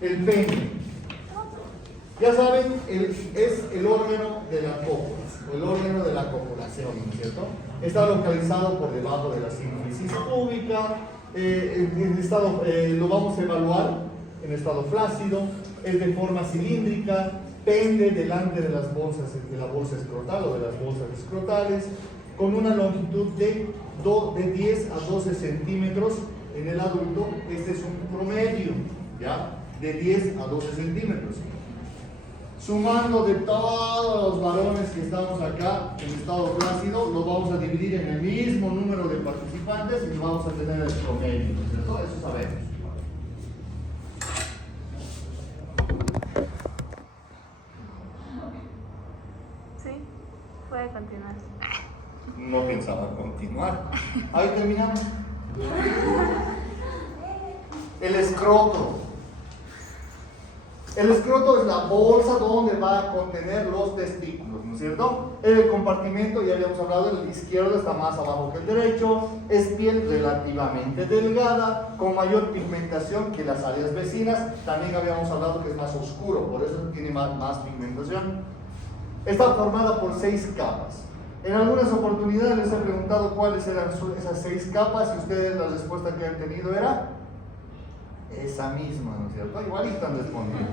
El pene. Ya saben, es el órgano de la cópula, o el órgano de la copulación, ¿no es cierto? Está localizado por debajo de la sínfisis púbica, lo vamos a evaluar en estado flácido, es de forma cilíndrica, pende delante de las bolsas, de la bolsa escrotal o de las bolsas escrotales, con una longitud de 10 a 12 centímetros en el adulto. Este es un promedio, ¿ya? De 10 a 12 centímetros. Sumando de todos los varones que estamos acá en estado flácido, los vamos a dividir en el mismo número de participantes y vamos a tener el promedio, ¿no es cierto? Eso sabemos. Sí, puede continuar. No pensaba continuar. Ahí terminamos. El escroto. El escroto es la bolsa donde va a contener los testículos, ¿no es cierto? El compartimento, ya habíamos hablado, el izquierdo está más abajo que el derecho, es piel relativamente delgada, con mayor pigmentación que las áreas vecinas. También habíamos hablado que es más oscuro, por eso tiene más pigmentación. Está formada por 6 capas. En algunas oportunidades les he preguntado cuáles eran esas 6 capas y ustedes la respuesta que han tenido era esa misma, ¿no es cierto? Igualito han respondido.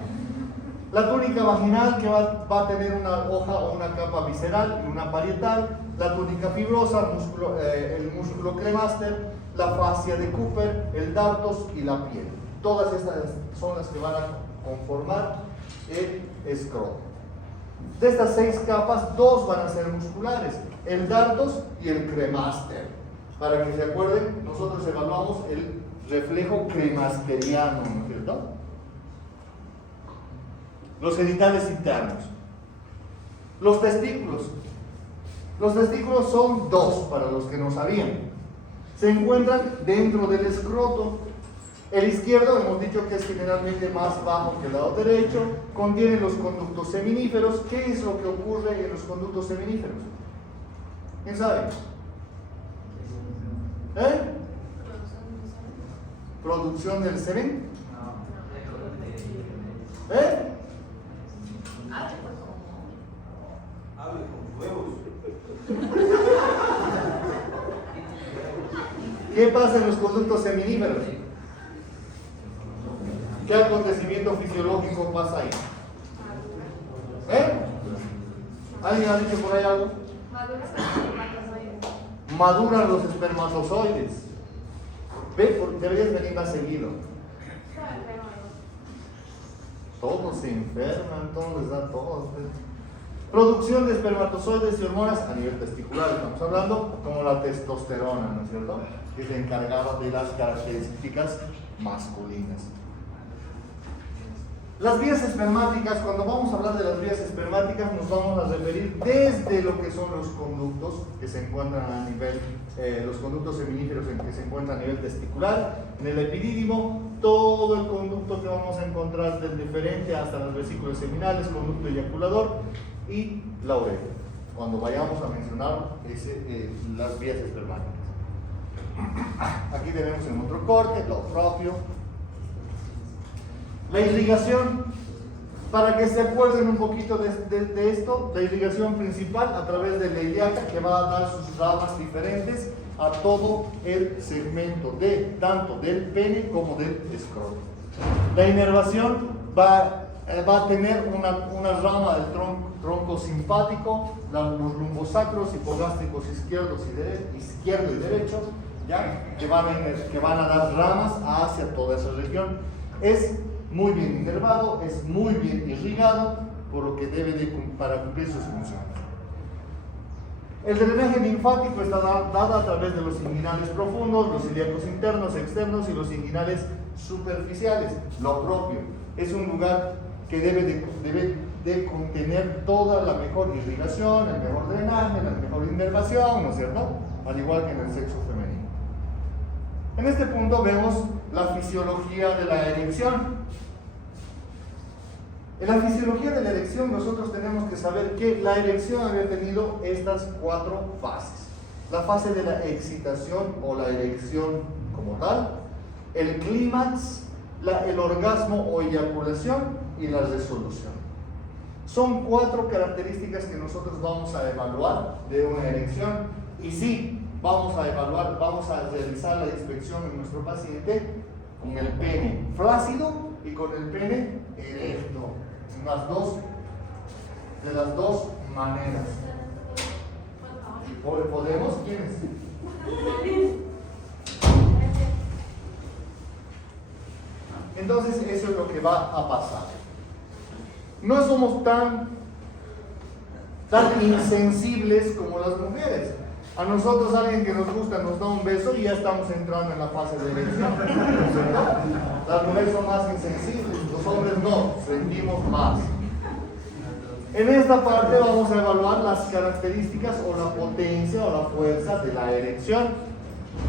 La túnica vaginal, que va a tener una hoja o una capa visceral y una parietal. La túnica fibrosa, el músculo cremaster, la fascia de Cooper, el dartos y la piel. Todas estas son las que van a conformar el escroto. De estas 6 capas, 2 van a ser musculares, el dartos y el cremaster. Para que se acuerden, nosotros evaluamos el reflejo cremasteriano, ¿no es cierto? Los genitales internos. Los testículos. Los testículos son 2, para los que no sabían. Se encuentran dentro del escroto. El izquierdo, hemos dicho que es generalmente más bajo que el lado derecho, contiene los conductos seminíferos. ¿Qué es lo que ocurre en los conductos seminíferos? ¿Quién sabe? ¿Producción del semen? Hable con huevos. ¿Qué pasa en los conductos seminíferos? ¿Qué acontecimiento fisiológico pasa ahí? ¿Alguien ha dicho por ahí algo? Maduran los espermatozoides. Deberías venir más seguido. Todos se enferman, todos les da todo. Producción de espermatozoides y hormonas a nivel testicular, estamos hablando, como la testosterona, ¿no es cierto? Que es encargada de las características masculinas. Las vías espermáticas, cuando vamos a hablar de las vías espermáticas, nos vamos a referir desde lo que son los conductos que se encuentran a nivel, los conductos seminíferos en que se encuentran a nivel testicular, en el epidídimo, todo el conducto que vamos a encontrar del deferente hasta las vesículas seminales, conducto eyaculador y la uretra, cuando vayamos a mencionar las vías espermáticas. Aquí tenemos en otro corte, lo propio. La irrigación, para que se acuerden un poquito de esto, la irrigación principal a través de la ilíaca, que va a dar sus ramas diferentes a todo el segmento, tanto del pene como del escroto. La inervación va a tener una rama del tronco simpático, los lumbosacros, hipogástricos izquierdo y derecho, ¿ya? que van a dar ramas hacia toda esa región. Es muy bien inervado, es muy bien irrigado, por lo que para cumplir sus funciones. El drenaje linfático está dado a través de los inguinales profundos, los ilíacos internos, externos y los inguinales superficiales. Lo propio, es un lugar que debe de contener toda la mejor irrigación, el mejor drenaje, la mejor inervación, ¿no es cierto? Al igual que en el sexo femenino. En este punto vemos la fisiología de la erección. En la fisiología de la erección nosotros tenemos que saber que la erección había tenido estas 4 fases. La fase de la excitación o la erección como tal, el clímax, el orgasmo o eyaculación y la resolución. Son 4 características que nosotros vamos a evaluar de una erección. Y sí, vamos a evaluar, vamos a realizar la inspección en nuestro paciente con el pene flácido y con el pene erecto, de las dos maneras. ¿Podemos? ¿Quiénes? Entonces eso es lo que va a pasar. No somos tan insensibles como las mujeres. A nosotros alguien que nos gusta nos da un beso y ya estamos entrando en la fase de erección. Las mujeres son más insensibles, los hombres no, sentimos más. En esta parte vamos a evaluar las características o la potencia o la fuerza de la erección.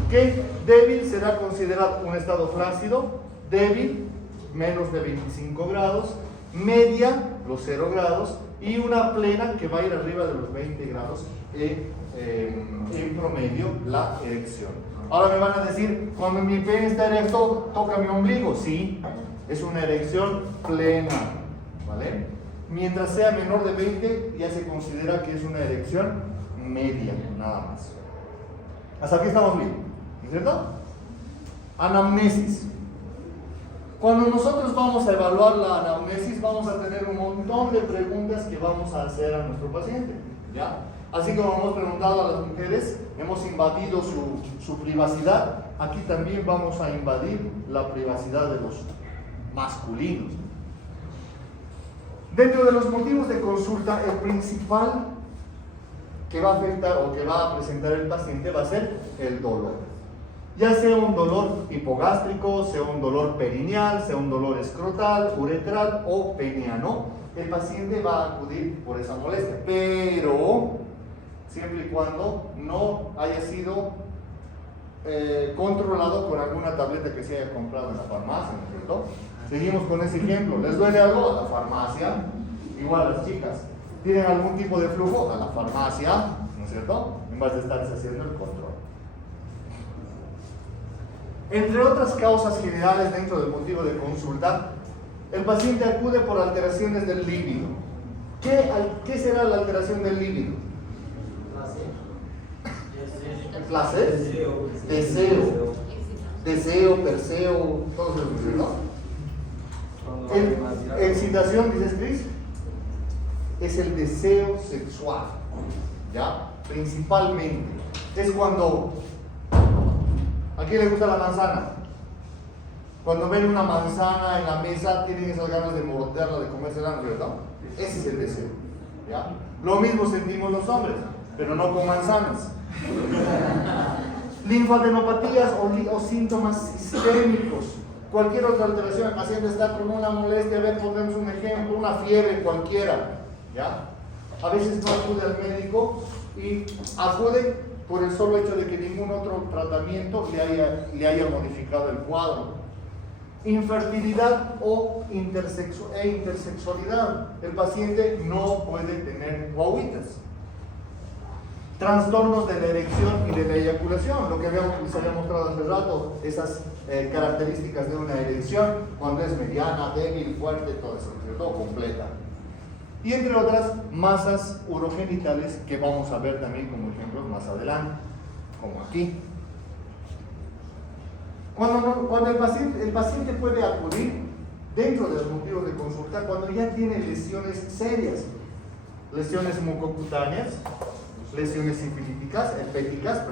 Que débil será considerado un estado flácido, débil, menos de 25 grados, media, los 0 grados, y una plena que va a ir arriba de los 20 grados en promedio, la erección. Ahora me van a decir, cuando mi pene está erecto, toca mi ombligo. Sí, es una erección plena, ¿vale? Mientras sea menor de 20, ya se considera que es una erección media, nada más. Hasta aquí estamos bien, ¿no es cierto? Anamnesis. Cuando nosotros vamos a evaluar la anamnesis, vamos a tener un montón de preguntas que vamos a hacer a nuestro paciente, ¿ya? Así como hemos preguntado a las mujeres, hemos invadido su privacidad, aquí también vamos a invadir la privacidad de los masculinos. Dentro de los motivos de consulta, el principal que va a afectar o que va a presentar el paciente va a ser el dolor. Ya sea un dolor hipogástrico, sea un dolor perineal, sea un dolor escrotal, uretral o peniano, el paciente va a acudir por esa molestia, pero siempre y cuando no haya sido controlado con alguna tableta que se haya comprado en la farmacia, ¿no es cierto? Seguimos con ese ejemplo. ¿Les duele algo? A la farmacia. Igual las chicas. ¿Tienen algún tipo de flujo? A la farmacia, ¿no es cierto? En vez de estarse haciendo el control. Entre otras causas generales dentro del motivo de consulta, el paciente acude por alteraciones del líbido. ¿Qué será la alteración del líbido? Placer, deseo, perseo, todo eso, ¿no? Excitación, dices Cris, es el deseo sexual, ¿ya? Principalmente. Es cuando, ¿a quién le gusta la manzana? Cuando ven una manzana en la mesa, tienen esas ganas de morderla, de comérsela, ¿no? Ese es el deseo, ¿ya? Lo mismo sentimos los hombres, pero no con manzanas. Linfadenopatías o síntomas sistémicos. Cualquier otra alteración, el paciente está con una molestia, a ver, ponemos un ejemplo, una fiebre cualquiera, ¿ya? A veces no acude al médico y acude por el solo hecho de que ningún otro tratamiento le haya modificado el cuadro. Infertilidad o intersexualidad. El paciente no puede tener guaguitas. Trastornos de la erección y de la eyaculación, lo que se había mostrado hace rato, esas características de una erección, cuando es mediana, débil, fuerte, todo eso, todo completa. Y entre otras, masas urogenitales que vamos a ver también como ejemplos más adelante, como aquí. Cuando el paciente puede acudir dentro de los motivos de consulta, cuando ya tiene lesiones serias, lesiones mucocutáneas, lesiones sifilíticas, herpéticas,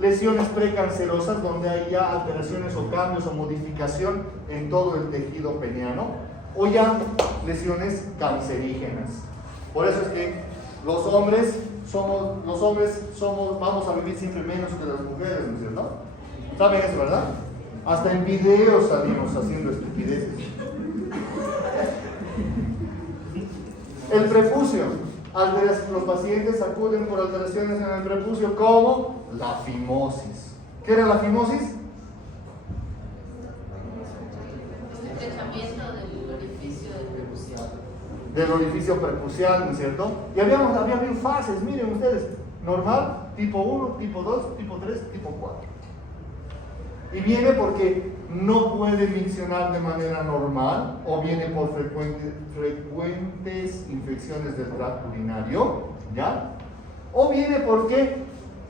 lesiones precancerosas donde hay ya alteraciones o cambios o modificación en todo el tejido peniano, o ya lesiones cancerígenas. Por eso es que los hombres vamos a vivir siempre menos que las mujeres, ¿no es cierto? ¿Saben eso, verdad? Hasta en videos salimos haciendo estupideces. El prepucio. Los pacientes acuden por alteraciones en el prepucio como la fimosis. ¿Qué era la fimosis? Estrechamiento del orificio prepucial. Del orificio prepucial, ¿no es cierto? Y había habido fases, miren ustedes, normal, tipo 1, tipo 2, tipo 3, tipo 4. Y viene porque no puede miccionar de manera normal o viene por frecuentes infecciones del tracto urinario, ¿ya? O viene porque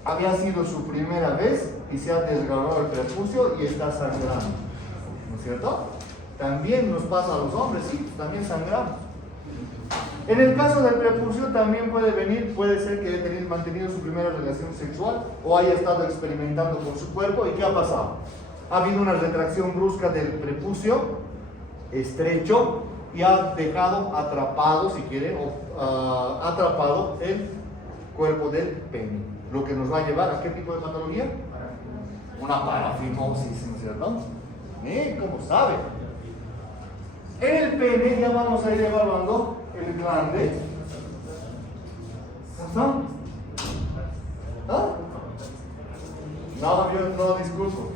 había sido su primera vez y se ha desgarrado el prepucio y está sangrando, ¿no es cierto? También nos pasa a los hombres, sí, también sangramos. En el caso del prepucio también puede venir, puede ser que haya mantenido su primera relación sexual o haya estado experimentando con su cuerpo. ¿Y qué ha pasado? Ha habido una retracción brusca del prepucio estrecho y ha dejado atrapado, si quiere, atrapado el cuerpo del pene, lo que nos va a llevar a qué tipo de patología? Una parafimosis, ¿no es cierto? ¿Cómo sabe? En el pene ya vamos a ir evaluando el glande. ¿No? ¿Ah? No, yo no disculpo.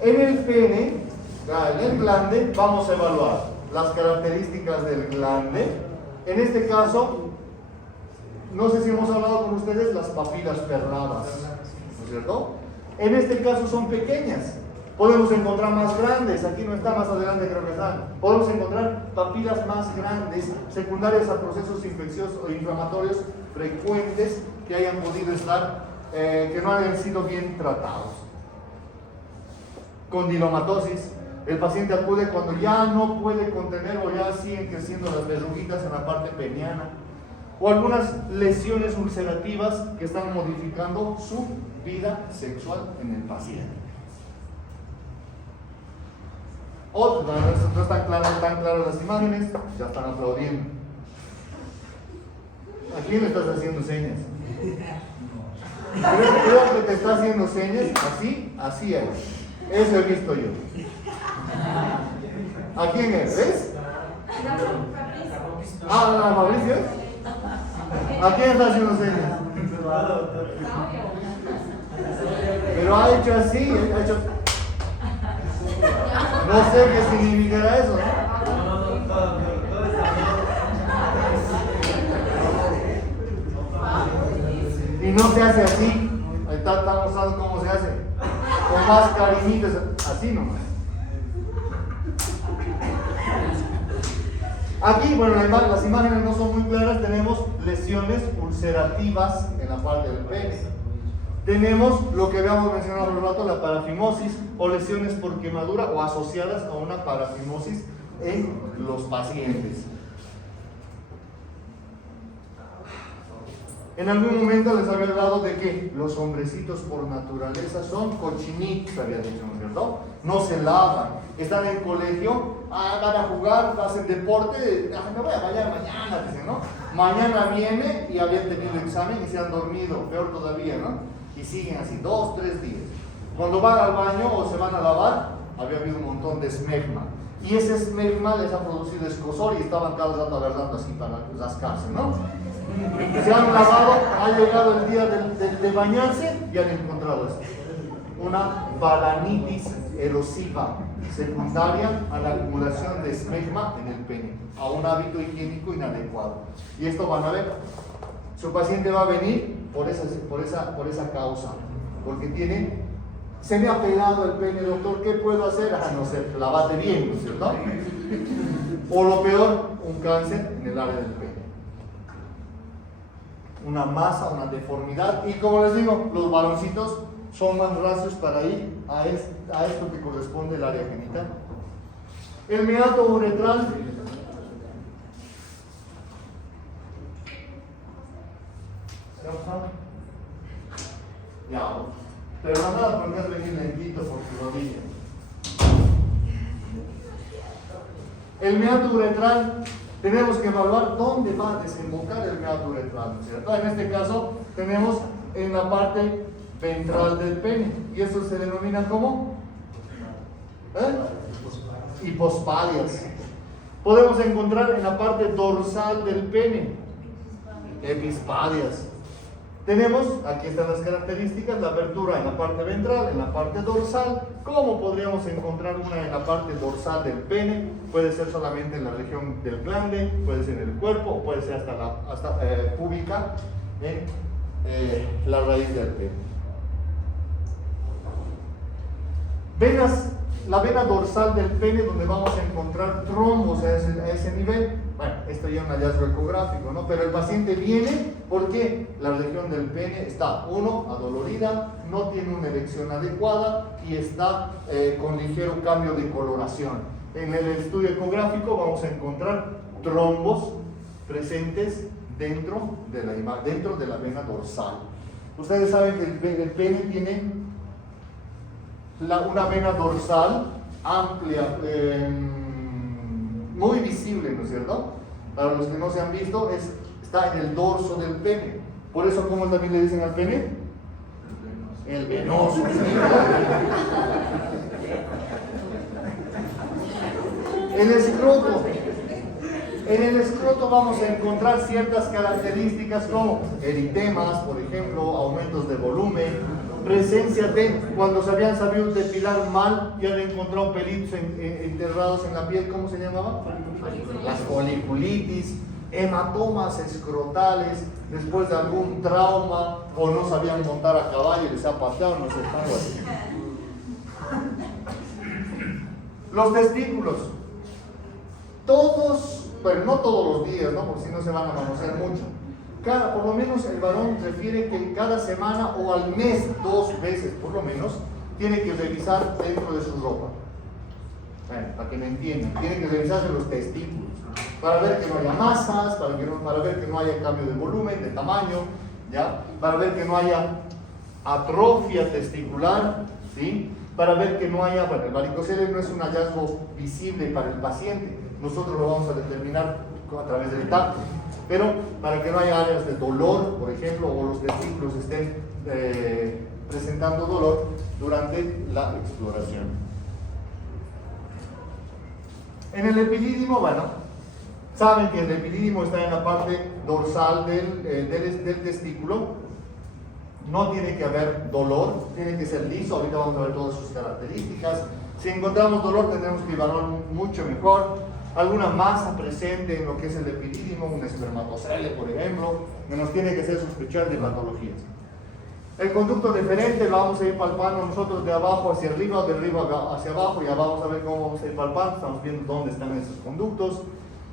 En el pene, en el glande, vamos a evaluar las características del glande. En este caso, no sé si hemos hablado con ustedes las papilas perladas, ¿no es cierto? En este caso son pequeñas. Podemos encontrar más grandes, aquí no está, más adelante creo que están. Podemos encontrar papilas más grandes, secundarias a procesos infecciosos o inflamatorios frecuentes que hayan podido estar, que no hayan sido bien tratados. Condilomatosis, el paciente acude cuando ya no puede contener o ya siguen creciendo las verruguitas en la parte peniana, o algunas lesiones ulcerativas que están modificando su vida sexual en el paciente. No están claras las imágenes, ya están aplaudiendo. ¿A quién le estás haciendo señas? Creo que te está haciendo señas, así es. Eso he visto yo. ¿A quién es? ¿Ves? ¿A Fabricio? ¿A quién está haciendo señas? Pero ha hecho así, ha hecho... No sé qué significará eso, ¿no? Y no se hace así. Ahí está mostrando cómo se hace. Con más cariñitos, así nomás. Aquí, bueno, las imágenes no son muy claras. Tenemos lesiones ulcerativas en la parte del pene. Tenemos lo que habíamos mencionado hace un rato, la parafimosis o lesiones por quemadura o asociadas a una parafimosis en los pacientes. En algún momento les había hablado de que los hombrecitos por naturaleza son cochinitos, había dicho, ¿no es cierto? No se lavan, están en colegio, van a jugar, hacen deporte, me voy a bañar mañana, dicen, ¿no? Mañana viene y habían tenido examen y se han dormido, peor todavía, ¿no? Y siguen así, 2, 3 días. Cuando van al baño o se van a lavar, había habido un montón de esmegma. Y ese esmegma les ha producido escozor y estaban cada rato agarrando así para rascarse, ¿no? Se han lavado, ha llegado el día de bañarse y han encontrado esto. Una balanitis erosiva secundaria a la acumulación de esmegma en el pene, a un hábito higiénico inadecuado. Y esto van a ver, su paciente va a venir por esa causa, porque se me ha pelado el pene, doctor, ¿qué puedo hacer? No sé, lavate bien, ¿no es cierto? O lo peor, un cáncer en el área del pene. Una masa, una deformidad, y como les digo, los varoncitos son más racios para ir a esto que corresponde al área genital. El meato uretral, ya, pero nada, porque has venido lentito por tu rodilla. El meato uretral, tenemos que evaluar dónde va a desembocar el meato uretral, ¿cierto? En este caso, tenemos en la parte ventral del pene, y eso se denomina como hipospadias. Podemos encontrar en la parte dorsal del pene epispadias. Tenemos, aquí están las características, la abertura en la parte ventral, en la parte dorsal. ¿Cómo podríamos encontrar una en la parte dorsal del pene? Puede ser solamente en la región del glande, puede ser en el cuerpo, o puede ser hasta púbica en la raíz del pene. La vena dorsal del pene, donde vamos a encontrar trombos a ese nivel. Bueno, esto ya es un hallazgo ecográfico, ¿no? Pero el paciente viene porque la región del pene está, uno, adolorida, no tiene una erección adecuada y está con ligero cambio de coloración. En el estudio ecográfico vamos a encontrar trombos presentes dentro de la vena dorsal. Ustedes saben que el pene tiene una vena dorsal amplia, muy visible, ¿no es cierto? Para los que no se han visto, está en el dorso del pene. Por eso, ¿cómo también le dicen al pene? El venoso. En el escroto vamos a encontrar ciertas características como eritemas, por ejemplo, aumentos de volumen, presencia de, cuando se habían sabido depilar mal y han encontrado pelitos enterrados en la piel, ¿cómo se llamaba? Las foliculitis, hematomas escrotales, después de algún trauma, o no sabían montar a caballo y les ha pateado, no sé, algo así. Los testículos. Todos, bueno, no todos los días, ¿no? Porque si no se van a manosear mucho. Por lo menos el varón refiere que cada semana o al mes, 2 veces por lo menos, tiene que revisar dentro de su ropa. Bueno, para que me entiendan, tiene que revisarse los testículos, para ver que no haya masas, para ver que no haya cambio de volumen, de tamaño, ¿ya? Para ver que no haya atrofia testicular, ¿sí? Para ver que no haya, bueno, el varicocele no es un hallazgo visible para el paciente, nosotros lo vamos a determinar a través del tacto, pero para que no haya áreas de dolor, por ejemplo, o los testículos estén presentando dolor durante la exploración. En el epidídimo, bueno, saben que el epidídimo está en la parte dorsal del testículo. No tiene que haber dolor, tiene que ser liso. Ahorita vamos a ver todas sus características. Si encontramos dolor, tendremos que evaluar mucho mejor. Alguna masa presente en lo que es el epidídimo, un espermatocele, por ejemplo, que nos tiene que hacer sospechar de patologías. El conducto deferente lo vamos a ir palpando nosotros de abajo hacia arriba, de arriba hacia abajo. Ya vamos a ver cómo vamos a ir palpando, estamos viendo dónde están esos conductos.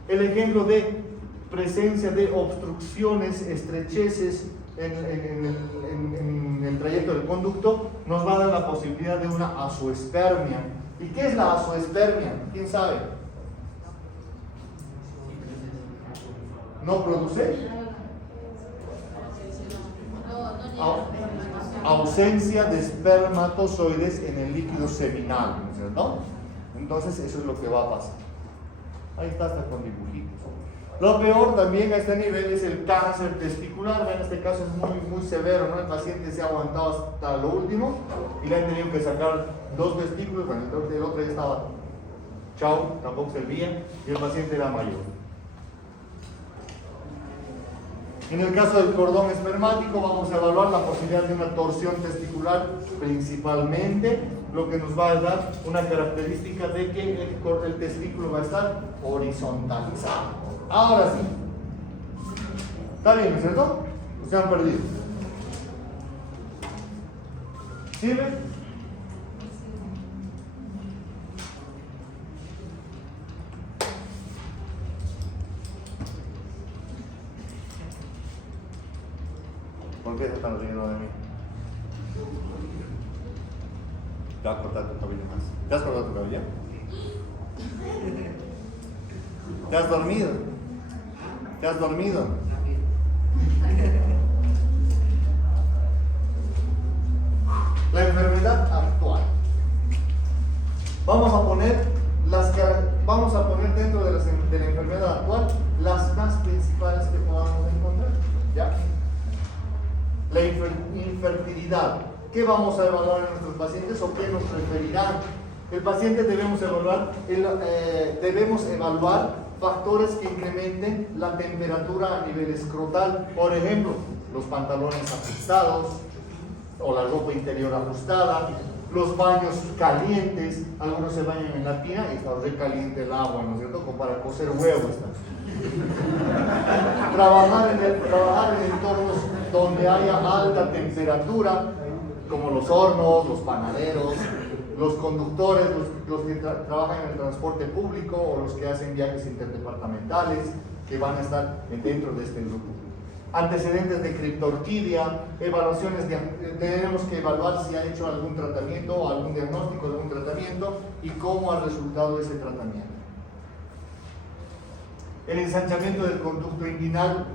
El ejemplo de presencia de obstrucciones, estrecheces en el trayecto del conducto nos va a dar la posibilidad de una azoospermia. ¿Y qué es la azoospermia? ¿Quién sabe? ¿No produce? Ausencia de espermatozoides en el líquido seminal, ¿no es cierto? Entonces eso es lo que va a pasar. Ahí está, hasta con dibujitos. Lo peor también a este nivel es el cáncer testicular. En este caso es muy severo, ¿no? El paciente se ha aguantado hasta lo último y le han tenido que sacar 2 testículos. Bueno, el otro ya estaba chao, tampoco servía, y el paciente era mayor. En el caso del cordón espermático vamos a evaluar la posibilidad de una torsión testicular principalmente, lo que nos va a dar una característica de que el testículo va a estar horizontalizado. Ahora sí. ¿Está bien, no es cierto? Se han perdido. ¿Sirve? ¿Por qué se están riendo de mí? Te vas a cortar tu cabello más. ¿Te has cortado tu cabello? ¿Te has dormido? ¿Te has dormido? La enfermedad actual. Vamos a poner dentro de la enfermedad actual las más principales que podamos encontrar. ¿Ya? La infertilidad. ¿Qué vamos a evaluar en nuestros pacientes o qué nos preferirán? El paciente debemos evaluar factores que incrementen la temperatura a nivel escrotal. Por ejemplo, los pantalones ajustados o la ropa interior ajustada, los baños calientes. Algunos se bañan en la tina y está re caliente el agua, ¿no es cierto? Como para cocer huevos. Trabajar en entornos donde haya alta temperatura, como los hornos, los panaderos, los conductores, los que trabajan en el transporte público o los que hacen viajes interdepartamentales, que van a estar dentro de este grupo. Antecedentes de criptorquidia, evaluaciones, tenemos que evaluar si ha hecho algún tratamiento o algún diagnóstico de algún tratamiento y cómo ha resultado ese tratamiento. El ensanchamiento del conducto inguinal,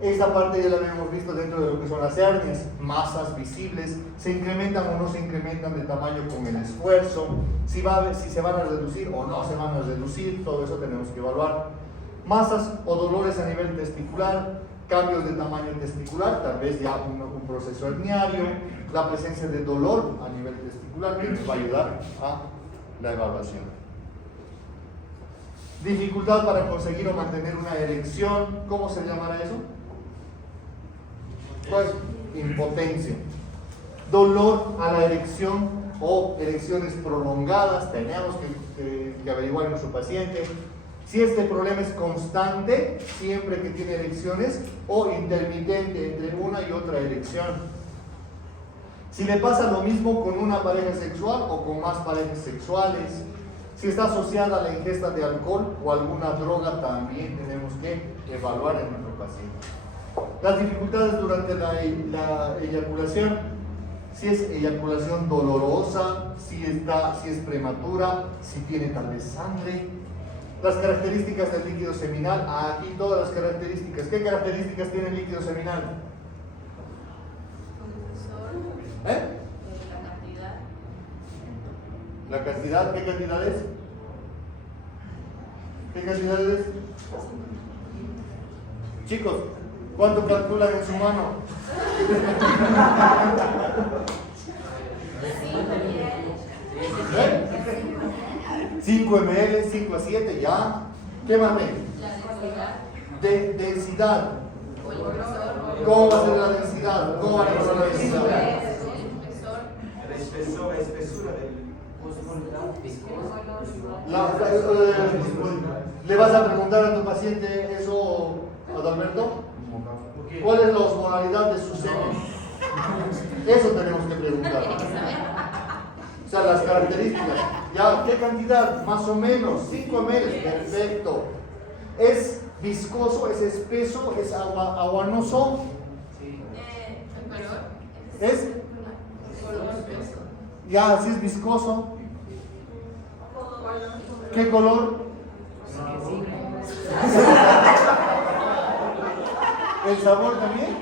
esta parte ya la habíamos visto dentro de lo que son las hernias, masas visibles, se incrementan o no se incrementan de tamaño con el esfuerzo, si se van a reducir o no se van a reducir, todo eso tenemos que evaluar. Masas o dolores a nivel testicular, cambios de tamaño testicular, tal vez ya un proceso herniario, la presencia de dolor a nivel testicular que nos va a ayudar a la evaluación. Dificultad para conseguir o mantener una erección, ¿cómo se llamará eso? Pues impotencia. Dolor a la erección o erecciones prolongadas, tenemos que averiguar en nuestro paciente si este problema es constante siempre que tiene erecciones o intermitente entre una y otra erección. Si le pasa lo mismo con una pareja sexual o con más parejas sexuales, si está asociada a la ingesta de alcohol o alguna droga, también tenemos que evaluar en nuestro paciente. Las dificultades durante la eyaculación, si es eyaculación dolorosa, si es prematura, si tiene tal vez sangre. Las características del líquido seminal, aquí todas las características. ¿Qué características tiene el líquido seminal? La cantidad, ¿qué cantidad es? ¿Qué cantidad es? Chicos, ¿cuánto calculan en su mano? 5 ml, 5 a 7, ya. ¿Qué más ven? La densidad. Densidad. ¿Cómo va a ser la densidad? ¿Cómo va a ser la densidad? Espesura del... ¿Le vas a preguntar a tu paciente eso, Adalberto? ¿Cuál es la osmolaridad de su semen? Eso tenemos que preguntar. O sea, las características. Ya, ¿qué cantidad? Más o menos, 5 ml. Perfecto. ¿Es viscoso, es espeso, es aguanoso? ¿Es? Ya, si es viscoso. ¿Qué color? ¿El sabor también?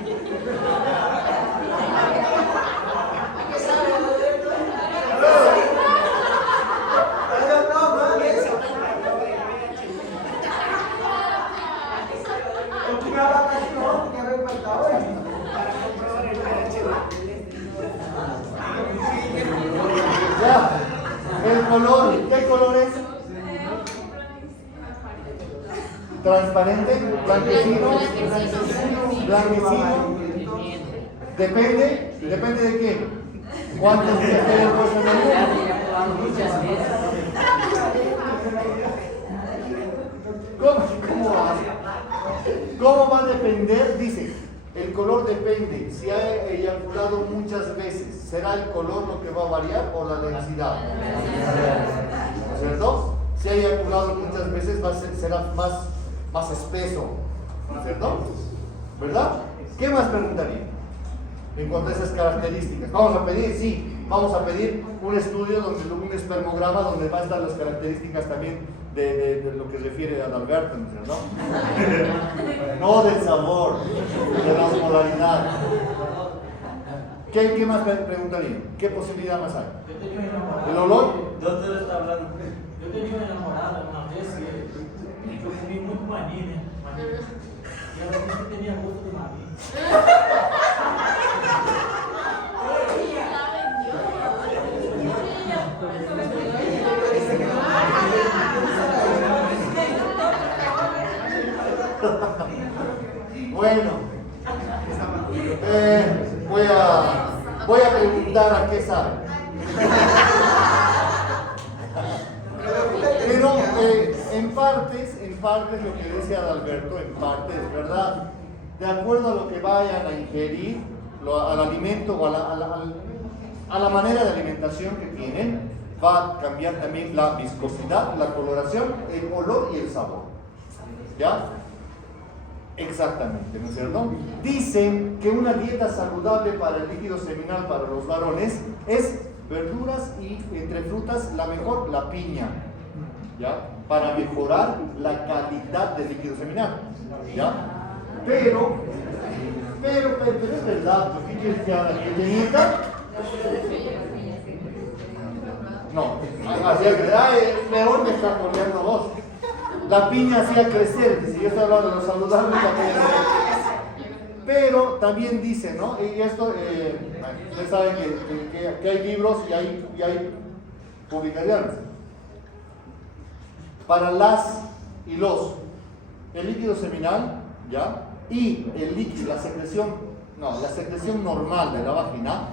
Ya, el color, ¿qué color es? Transparente, blanquecino, blanquecino. Depende de qué. ¿Cuántos días tiene el puesto en el ¿Cómo va a depender? Dice, el color depende. Si ha eyaculado muchas veces, ¿será el color lo que va a variar o la densidad? ¿No es cierto? Si ha eyaculado muchas veces, será más espeso, ¿no es cierto? ¿Verdad? ¿Qué más preguntaría en cuanto a esas características? Vamos a pedir, sí, vamos a pedir un estudio, un espermograma donde van a estar las características también de lo que refiere a Adalberto, ¿no es cierto? No del sabor, de la osmolaridad. ¿Qué más preguntaría? ¿Qué posibilidad más hay? ¿El olor? Doctor está hablando. Yo tenía una enamorada una vez que yo comí muito maní, né? E ela disse que tenía gusto de maní. Bueno, voy a preguntar a qué sabe. Pero en partes lo que dice Adalberto, en parte es verdad. De acuerdo a lo que vayan a ingerir, al alimento o a la manera de alimentación que tienen, va a cambiar también la viscosidad, la coloración, el olor y el sabor. ¿Ya? Exactamente, ¿no es cierto? Dicen que una dieta saludable para el líquido seminal para los varones es verduras y entre frutas la mejor, la piña, ¿ya? Para mejorar la calidad del líquido seminal, ¿ya? Pero es verdad, ¿qué quieres que haga? ¿Que te mienta? No, así es verdad, el león me está poniendo vos. La piña hacía crecer, si yo estoy hablando de lo saludable también. Pero también dice, ¿no? Y esto, ustedes saben que hay libros y hay publicaciones. Para el líquido seminal, ¿ya? Y el líquido, la secreción normal de la vagina,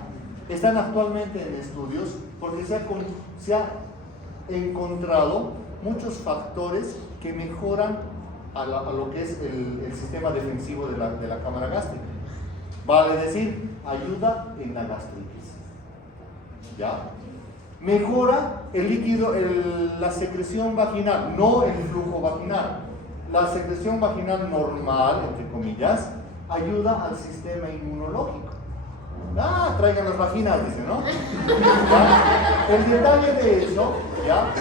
están actualmente en estudios porque se ha encontrado muchos factores que mejoran a lo que es el sistema defensivo de la cámara gástrica. Vale decir, ayuda en la gastritis. ¿Ya? Mejora el líquido, la secreción vaginal, no el flujo vaginal. La secreción vaginal normal, entre comillas, ayuda al sistema inmunológico. Ah, traigan las vaginas, dice, ¿no? ¿Ya? El detalle de eso, ¿ya?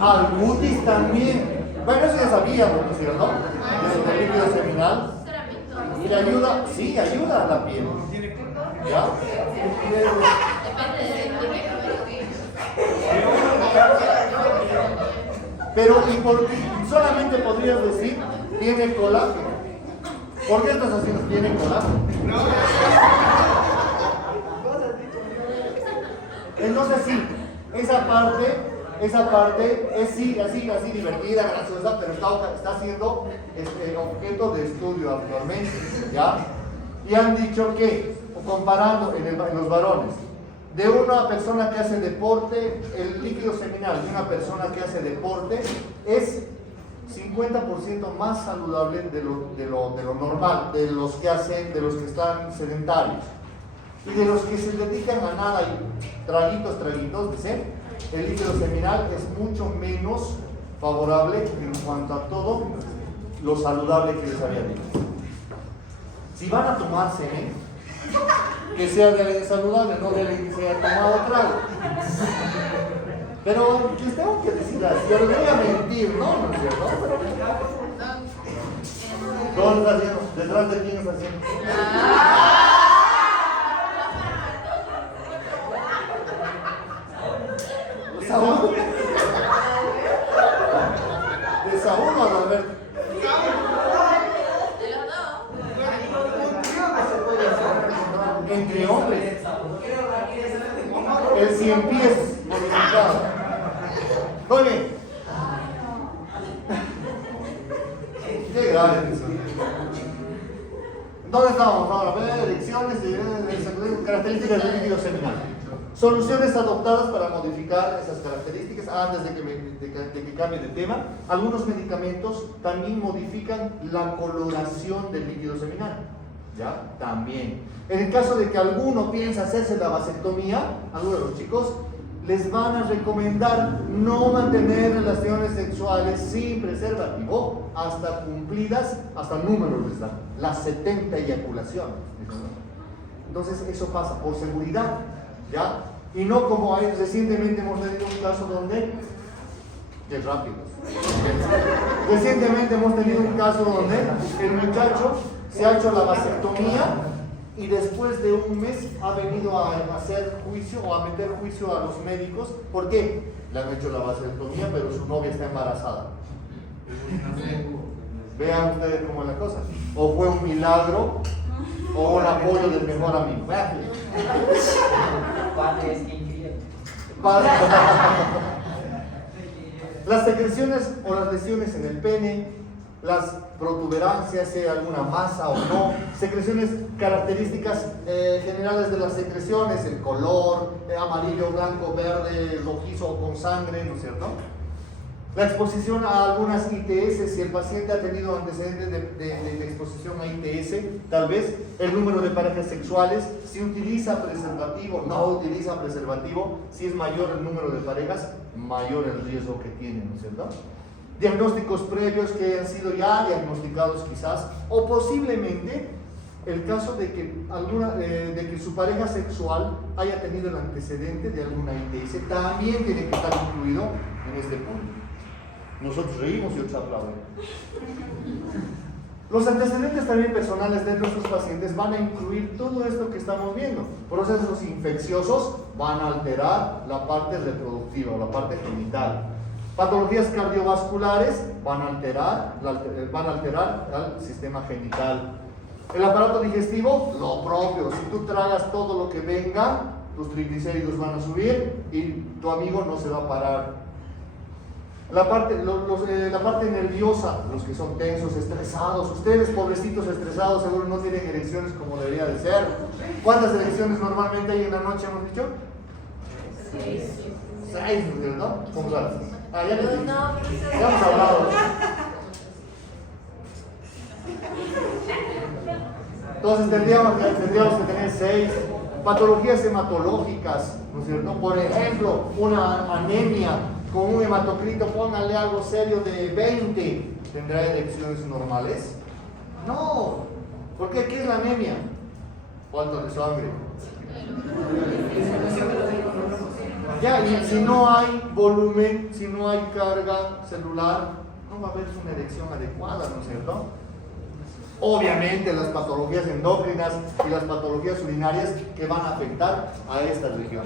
Al cutis también. Bueno, eso ya sabíamos, ¿no es cierto? Eso del líquido seminal. Y le ayuda, sí, ayuda a la piel. ¿Ya? Pero solamente podrías decir, tiene colágeno. ¿Por qué estás haciendo? Tiene colágeno. Entonces sí, esa parte es sí, así divertida, graciosa, pero está siendo objeto de estudio actualmente, ¿ya? Y han dicho que, comparando en los varones, de una persona que hace deporte, el líquido seminal de una persona que hace deporte es 50% más saludable de lo normal, de los que están sedentarios. Y de los que se dedican a nada y traguitos, dice, el líquido seminal es mucho menos favorable en cuanto a todo lo saludable que les había dicho. Si van a tomar semen, que sea de alguien saludable, no de alguien que se haya tomado trago. Pero les tengo que decir así, yo les voy a mentir, ¿no? ¿No es cierto? ¿Dónde está haciendo? ¿Detrás de quién está haciendo? ¿Saúl? ¿De Saúl o Adalberto? Entre hombres. El 100 pies modificado. Muy bien. Qué grave eso. ¿Dónde estamos ahora? Elecciones de características del líquido seminal. Soluciones adoptadas para modificar esas características antes de que cambie de tema. Algunos medicamentos también modifican la coloración del líquido seminal. ¿Ya? También. En el caso de que alguno piensa hacerse la vasectomía, algunos de los chicos, les van a recomendar no mantener relaciones sexuales sin preservativo hasta cumplidas, hasta números les dan, las 70 eyaculaciones. Entonces eso pasa por seguridad, ¿ya? Y no como recientemente hemos tenido un caso donde, que es rápido, recientemente hemos tenido un caso donde el muchacho se ha hecho la vasectomía y después de un mes ha venido a hacer juicio o a meter juicio a los médicos. ¿Por qué? Le han hecho la vasectomía, pero su novia está embarazada. Vean ustedes cómo es la cosa. O fue un milagro o un apoyo del mejor amigo. Las secreciones o las lesiones en el pene, las protuberancias, sea alguna masa o no, secreciones, características generales de las secreciones, el color, amarillo, blanco, verde, rojizo o con sangre, ¿no es cierto? La exposición a algunas ITS, si el paciente ha tenido antecedentes de exposición a ITS, tal vez el número de parejas sexuales, si utiliza preservativo, no utiliza preservativo, si es mayor el número de parejas, mayor el riesgo que tiene, ¿no es cierto? Diagnósticos previos que hayan sido ya diagnosticados quizás, o posiblemente el caso de que su pareja sexual haya tenido el antecedente de alguna ITS, también tiene que estar incluido en este punto. Nosotros reímos y otros aplauden. Los antecedentes también personales de nuestros pacientes van a incluir todo esto que estamos viendo. Procesos infecciosos van a alterar la parte reproductiva o la parte genital. Patologías cardiovasculares van a alterar al sistema genital. El aparato digestivo, lo propio. Si tú tragas todo lo que venga, tus triglicéridos van a subir y tu amigo no se va a parar. La parte nerviosa, los que son tensos, estresados, ustedes pobrecitos estresados seguro no tienen erecciones como debería de ser. ¿Cuántas erecciones normalmente hay en la noche, hemos dicho? 6, ¿no? ¿Cómo sabes? Ya les dije. Ya hemos hablado. Entonces tendríamos que tener 6 patologías hematológicas, ¿no es cierto? Por ejemplo, una anemia con un hematocrito, pónganle algo serio de 20, ¿tendrá erecciones normales? No. ¿Por qué? ¿Qué es la anemia? Falta de sangre. Ya, y si no hay volumen, si no hay carga celular, no va a haber una erección adecuada, ¿no es cierto? Obviamente las patologías endócrinas y las patologías urinarias que van a afectar a esta región.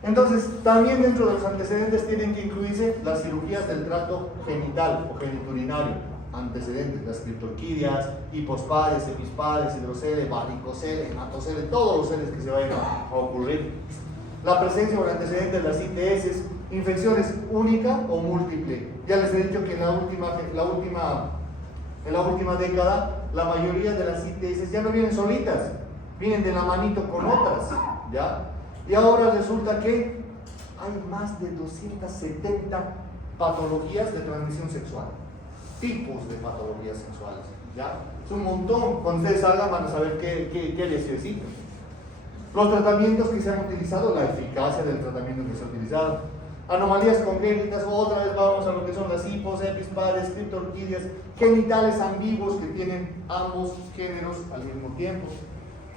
Entonces, también dentro de los antecedentes tienen que incluirse las cirugías del tracto genital o geniturinario. Antecedentes, las criptorquidias, hipospades, epispades, hidrocele, varicocele, hematocele, todos los celes que se vayan a ocurrir. La presencia o el antecedente de las ITS, infecciones única o múltiple. Ya les he dicho que en la última década, la mayoría de las ITS ya no vienen solitas, vienen de la manito con otras, ¿ya? Y ahora resulta que hay más de 270 patologías de transmisión sexual, tipos de patologías sexuales, ¿ya? Es un montón. Cuando ustedes salgan van a saber qué les necesito. Los tratamientos que se han utilizado, la eficacia del tratamiento que se ha utilizado. Anomalías congénitas, otra vez vamos a lo que son las hipos, epispades, criptorquidias, genitales ambiguos que tienen ambos géneros al mismo tiempo.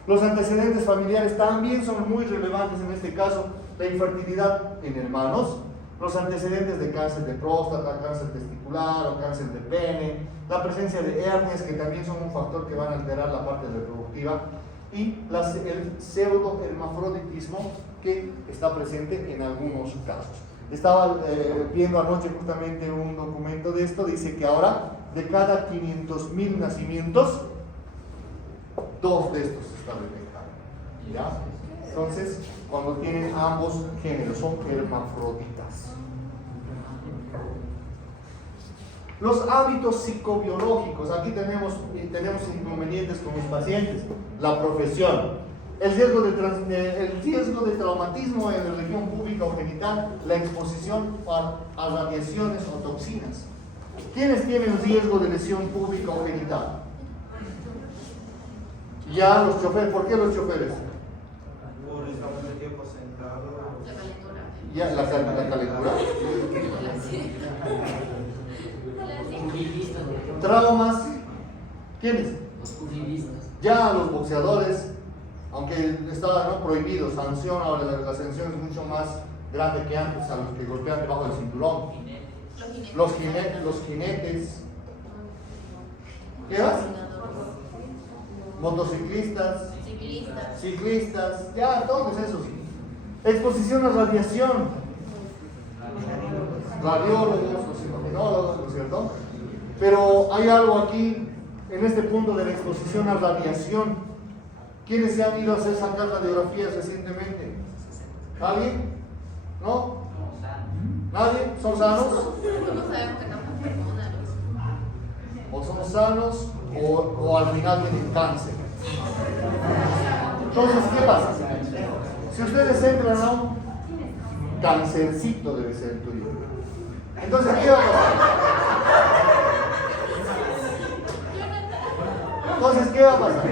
Los antecedentes familiares también son muy relevantes en este caso, la infertilidad en hermanos, los antecedentes de cáncer de próstata, cáncer testicular o cáncer de pene, la presencia de hernias que también son un factor que van a alterar la parte reproductiva y el pseudohermafroditismo que está presente en algunos casos. Estaba viendo anoche justamente un documento de esto, dice que ahora de cada 500,000 nacimientos, 2 de estos se están detectando, ¿ya? Entonces, cuando tienen ambos géneros, son hermafroditas. Los hábitos psicobiológicos, aquí tenemos inconvenientes con los pacientes, la profesión, el riesgo de traumatismo en la región púbica o genital, la exposición a radiaciones o toxinas. ¿Quiénes tienen riesgo de lesión púbica o genital? Ya los choferes. ¿Por qué los choferes? Por estar mucho tiempo sentado. La calentura. Ya, la calentura. Pugilistas. Traumas. ¿Quiénes? Los pugilistas. Ya los boxeadores, aunque estaba prohibido, sanción, ahora la sanción es mucho más grande que antes a los que golpean debajo del cinturón. Los jinetes. ¿Qué más? Motociclistas, ciclistas, ya todos esos. Exposición a radiación, radiólogos, oxigénologos, ¿no es cierto? Pero hay algo aquí, en este punto de la exposición a radiación. ¿Quiénes se han ido a sacar radiografías recientemente? ¿Alguien? ¿No? ¿Nadie? ¿Son sanos? ¿Cómo sabemos que estamos pulmonares? O son sanos o al final tienen cáncer. Entonces, ¿qué pasa? Si ustedes entran Cancercito debe ser el tuyo. Entonces, ¿qué va a pasar? Entonces, ¿qué va a pasar?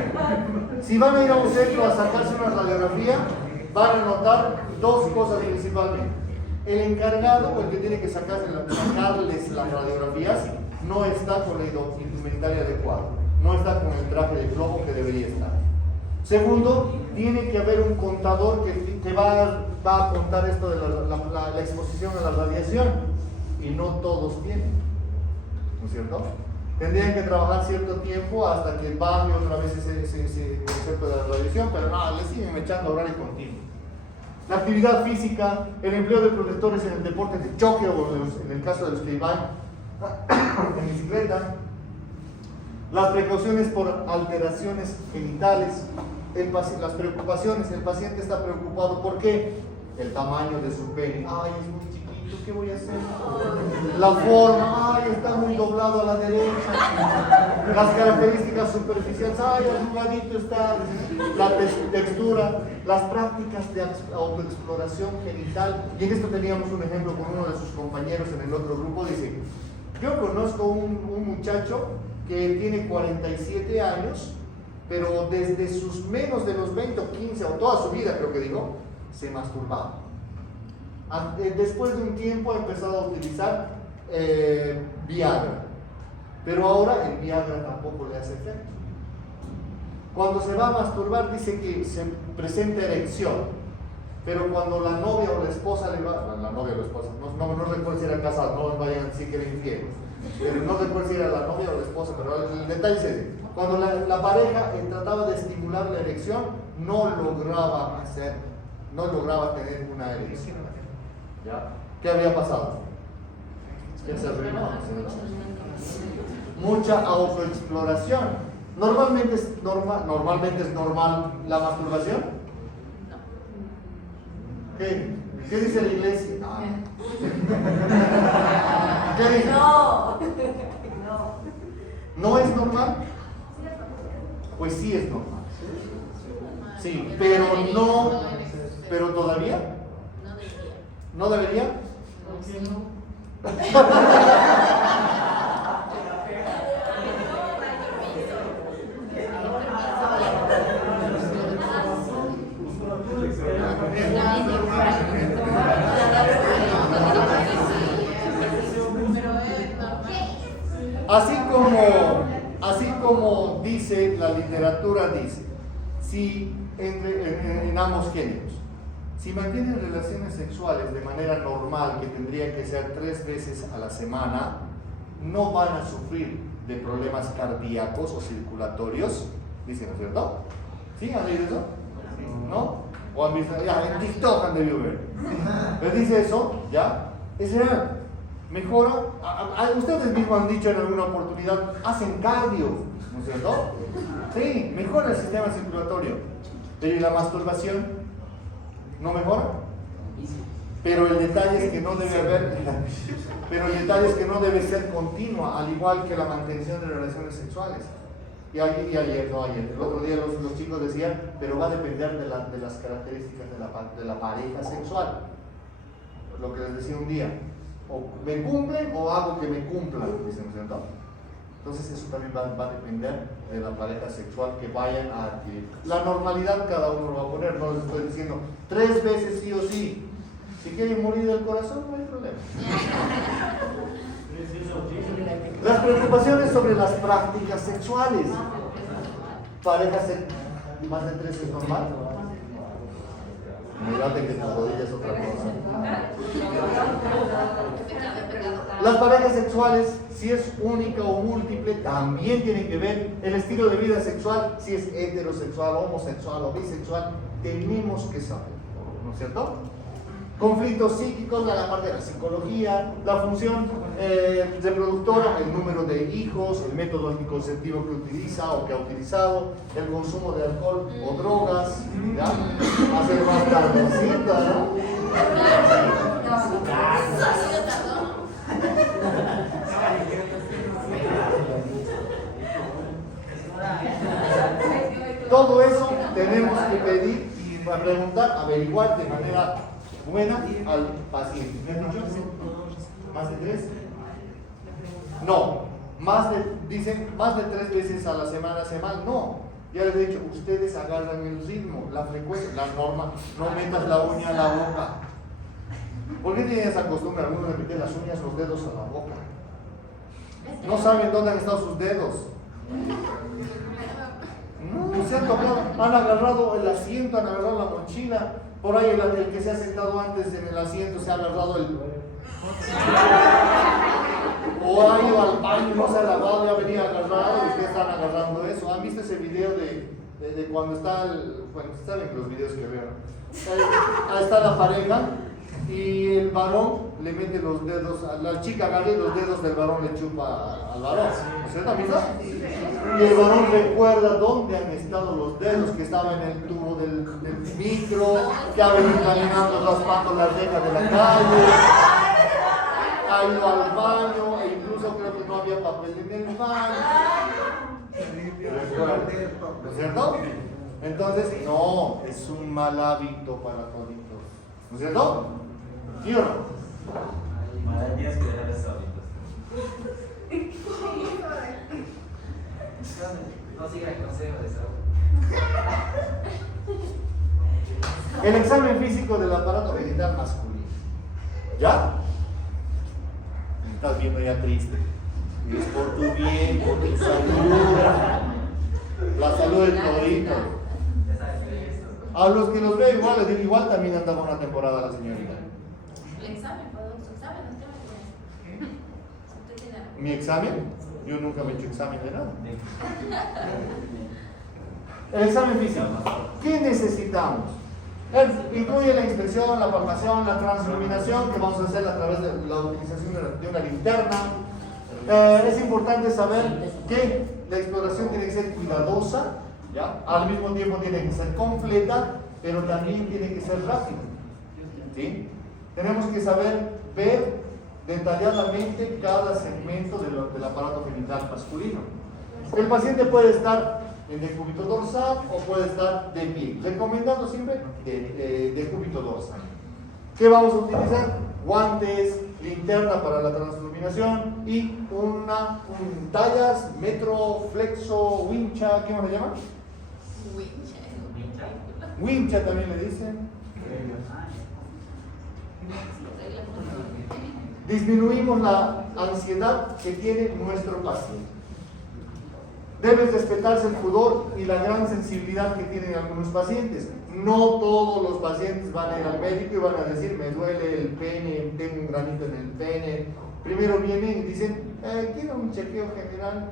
Si van a ir a un centro a sacarse una radiografía, van a notar dos cosas principalmente. El encargado, o el que tiene que sacarles las radiografías, no está con la indumentaria adecuada, no está con el traje de plomo que debería estar. Segundo, tiene que haber un contador que va a contar esto de la exposición a la radiación, y no todos tienen, ¿no es cierto? Tendrían que trabajar cierto tiempo hasta que baje otra vez ese concepto de la radiación, pero no, le siguen echando horario continuo. La actividad física, el empleo de protectores en el deporte de choque o en el caso de los que van en bicicleta, las precauciones por alteraciones genitales, las preocupaciones, el paciente está preocupado ¿por qué? El tamaño de su pene, ay, es muy chiquito, ¿qué voy a hacer? La forma, ay, está muy doblado a la derecha. Las características superficiales, ay, arrugadito está. La textura, las prácticas de autoexploración genital. Y en esto teníamos un ejemplo con uno de sus compañeros en el otro grupo. Dice, yo conozco un muchacho que tiene 47 años, pero desde sus menos de los 20 o 15, o toda su vida creo que digo, se masturbaba. Después de un tiempo ha empezado a utilizar Viagra, pero ahora el Viagra tampoco le hace efecto. Cuando se va a masturbar dice que se presenta erección, pero cuando la novia o la esposa le va, la novia o la esposa, no recuerdo si era casado, no vayan a decir que era infiel, pero no recuerdo si era la novia o la esposa, pero el detalle es ese. Cuando la pareja trataba de estimular la erección, no lograba tener una erección. ¿Ya? ¿Qué había pasado? ¿Qué se arruinó? Mucha autoexploración. Normalmente es normal la masturbación. ¿Qué dice la iglesia? ¿Qué dice? ¿No es normal? Pues sí es normal. Sí, pero no. ¿Pero todavía? ¿No debería? Así como dice la literatura, dice, si en ambos géneros, si mantienen relaciones sexuales de manera normal, que tendría que ser 3 veces a la semana, no van a sufrir de problemas cardíacos o circulatorios, dice, ¿no es cierto? ¿Sí? ¿Han leído eso? ¿No? ¿O han visto? Ya, en TikTok han debido ver. ¿Les dice eso? ¿Ya? Es real. Mejora. Ustedes mismos han dicho en alguna oportunidad, hacen cardio, ¿no es cierto? Sí, mejora el sistema circulatorio. Pero ¿y la masturbación? ¿No mejora? Pero el detalle es que no debe haber, pero el detalle es que no debe ser continua, al igual que la mantención de relaciones sexuales. Y ayer, el otro día los chicos decían, pero va a depender de las características de la pareja sexual. Lo que les decía un día, o me cumplen o hago que me cumplan, dicen, ¿no es cierto? Entonces eso también va a depender de la pareja sexual que vayan a adquirir. La normalidad cada uno lo va a poner, no les estoy diciendo 3 veces sí o sí. Si quieren morir del corazón, no hay problema. Las preocupaciones sobre las prácticas sexuales. ¿Parejas más de 3 es normal? Mirate que tu rodilla es otra cosa. Las parejas sexuales, si es única o múltiple, también tienen que ver el estilo de vida sexual, si es heterosexual, homosexual o bisexual, tenemos que saber, ¿no es cierto? Conflictos psíquicos, la parte de la psicología, la función reproductora, el número de hijos, el método anticonceptivo que utiliza o que ha utilizado, el consumo de alcohol o drogas, ¿ya? Hacer más tardecita, ¿no? Todo eso tenemos que pedir y preguntar, averiguar de manera buena al paciente. ¿Me han dicho? ¿Más de 3? No, dicen más de 3 veces a la semana hace mal. No, ya les he dicho, ustedes agarran el ritmo, la frecuencia, la norma. No metas la uña a la boca. ¿Por qué tienen esa costumbre algunos de meter las uñas, los dedos a la boca? No saben dónde han estado sus dedos. No, se han tocado, han agarrado el asiento, han agarrado la mochila. Por ahí el que se ha sentado antes en el asiento se ha agarrado el... O ha ido al baño y no se ha lavado y ha venido agarrado y ustedes están agarrando eso. ¿Han visto ese video de cuando está bueno, saben los videos que veo? Ahí está la pareja y el varón le mete los dedos, la chica agarra y los dedos del varón le chupa al varón. ¿No es cierto, amistad? Y el varón recuerda dónde han estado los dedos, que estaba en el tubo del micro, que ha venido caminando raspando las rejas de la calle, ha ido al baño e incluso creo que no había papel en el baño. ¿No es cierto? Entonces, no, es un mal hábito para toditos. ¿No es cierto? ¿Sí o no? Tienes que dejar esos hábitos. No siga el consejo de Saúl. El examen físico del aparato genital masculino. ¿Ya? Me estás viendo ya triste. Es por tu bien, por tu salud. La salud del todito. A los que los veo igual, les digo, igual también andaba una temporada la señorita. El examen, su examen, usted tiene. ¿Mi examen? Yo nunca me he hecho examen de nada. El examen físico. ¿Qué necesitamos? Incluye la inspección, la palpación, la transiluminación que vamos a hacer a través de la utilización de una linterna. Es importante saber que la exploración tiene que ser cuidadosa, ¿ya? Al mismo tiempo tiene que ser completa, pero también tiene que ser rápida. ¿Sí? Tenemos que saber ver detalladamente cada segmento del aparato genital masculino. El paciente puede estar en decúbito dorsal o puede estar de pie. Recomendando siempre decúbito dorsal. ¿Qué vamos a utilizar? Guantes, linterna para la transiluminación y tallas, metro, flexo, wincha, ¿qué más le llaman? Wincha también le dicen. Disminuimos la ansiedad que tiene nuestro paciente. Debe respetarse el pudor y la gran sensibilidad que tienen algunos pacientes. No todos los pacientes van a ir al médico y van a decir, me duele el pene, tengo un granito en el pene. Primero vienen y dicen, ¿quiere un chequeo general?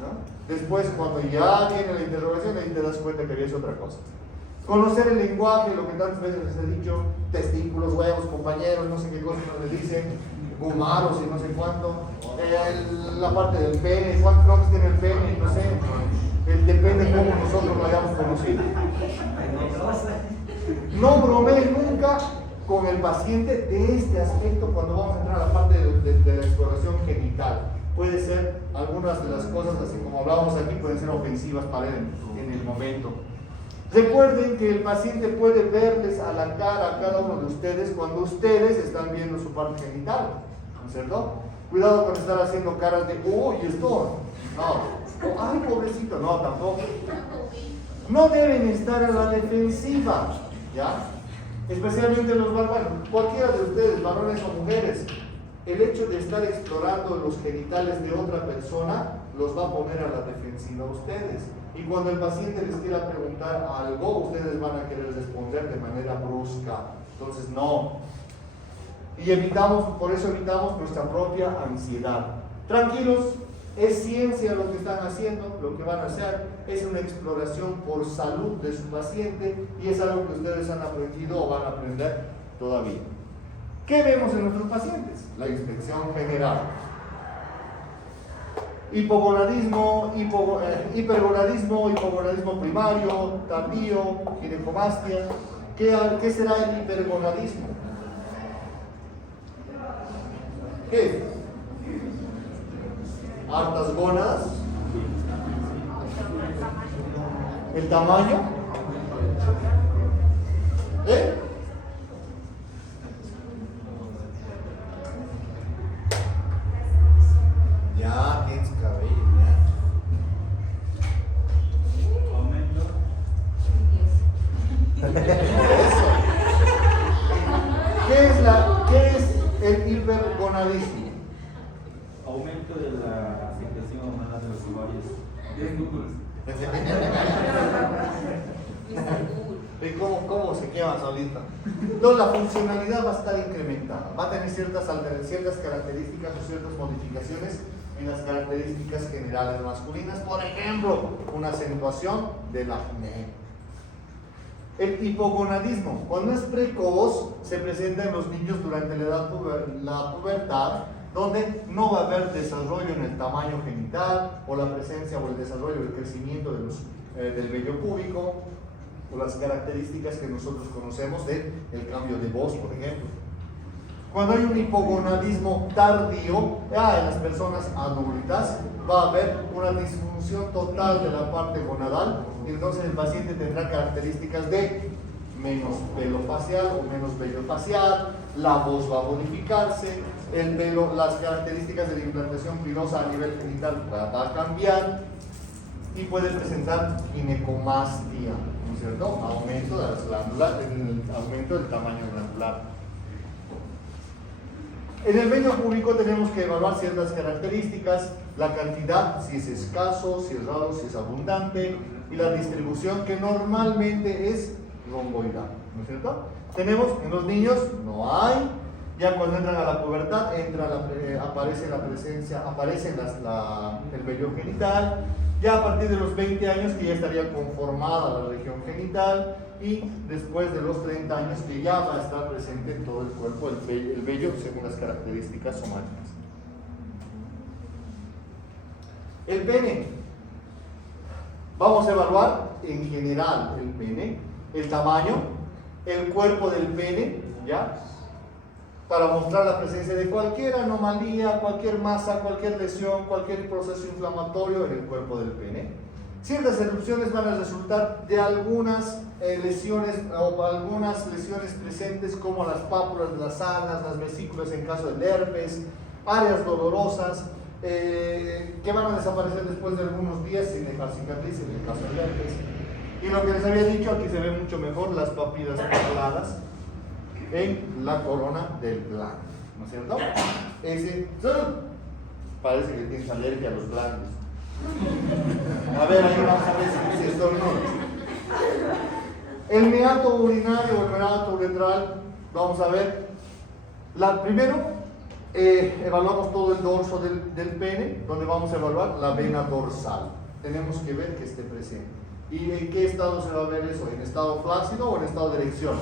¿No? Después, cuando ya viene la interrogación, ahí te das cuenta que es otra cosa. Conocer el lenguaje, lo que tantas veces les he dicho, testículos, huevos, compañeros, no sé qué cosas nos le dicen, gumaros y no sé cuánto, la parte del pene, cuántos nombres tiene el pene, no sé, depende de cómo nosotros lo hayamos conocido. No bromeen nunca con el paciente de este aspecto cuando vamos a entrar a la parte de la exploración genital. Puede ser algunas de las cosas, así como hablábamos aquí, pueden ser ofensivas para él en el momento. Recuerden que el paciente puede verles a la cara a cada uno de ustedes cuando ustedes están viendo su parte genital, ¿no es cierto? Cuidado con estar haciendo caras de, uy, esto, no, ay, pobrecito, no, tampoco. No deben estar a la defensiva, ¿ya? Especialmente los varones, cualquiera de ustedes, varones o mujeres, el hecho de estar explorando los genitales de otra persona los va a poner a la defensiva a ustedes. Y cuando el paciente les quiera preguntar algo, ustedes van a querer responder de manera brusca. Entonces, no. Y por eso evitamos nuestra propia ansiedad. Tranquilos, es ciencia lo que están haciendo, lo que van a hacer. Es una exploración por salud de su paciente y es algo que ustedes han aprendido o van a aprender todavía. ¿Qué vemos en nuestros pacientes? La inspección general. Hipogonadismo, hipergonadismo, hipogonadismo primario, tardío, ginecomastia. ¿Qué será el hipergonadismo? ¿Qué? Hartas gónadas. ¿El tamaño? hipogonadismo. Aumento de la secreción hormonal de los ovarios. Bien, Google. ¿Y cómo se quema solita? Entonces la funcionalidad va a estar incrementada, va a tener ciertas características o ciertas modificaciones en las características generales masculinas. Por ejemplo, una acentuación del acné. El hipogonadismo, cuando es precoz, se presenta en los niños durante la pubertad, donde no va a haber desarrollo en el tamaño genital o la presencia o el desarrollo o el crecimiento del vello púbico o las características que nosotros conocemos del cambio de voz, por ejemplo. Cuando hay un hipogonadismo tardío, en las personas adultas va a haber una disfunción total de la parte gonadal, y entonces el paciente tendrá características de menos pelo facial o menos vello facial, la voz va a modificarse, el pelo, las características de la implantación pilosa a nivel genital va a cambiar y puede presentar ginecomastia, ¿no es cierto? Aumento de las glándulas, aumento del tamaño glandular. En el vello púbico tenemos que evaluar ciertas características, la cantidad, si es escaso, si es raro, si es abundante, y la distribución, que normalmente es romboidal, ¿no es cierto? Tenemos en los niños, no hay. Ya cuando entran a la pubertad, aparece el vello genital. Ya a partir de los 20 años que ya estaría conformada la región genital, y después de los 30 años que ya va a estar presente en todo el cuerpo el vello según las características somáticas. El pene. Vamos a evaluar en general el pene, el tamaño, el cuerpo del pene, ¿ya? Para mostrar la presencia de cualquier anomalía, cualquier masa, cualquier lesión, cualquier proceso inflamatorio en el cuerpo del pene. Ciertas erupciones van a resultar de algunas lesiones o algunas lesiones presentes, como las pápulas de las alas, las vesículas en caso del herpes, áreas dolorosas que van a desaparecer después de algunos días sin dejar cicatriz en el caso del herpes. Y lo que les había dicho, aquí se ve mucho mejor las papilas papulares en la corona del glande, ¿no es cierto? Ese parece que tienes alergia a los glandes. A ver, ahí vamos a ver si esto no. El meato urinario o el meato uretral, vamos a ver. Primero, evaluamos todo el dorso del pene, donde vamos a evaluar la vena dorsal. Tenemos que ver que esté presente. ¿Y en qué estado se va a ver eso? ¿En estado flácido o en estado de erección?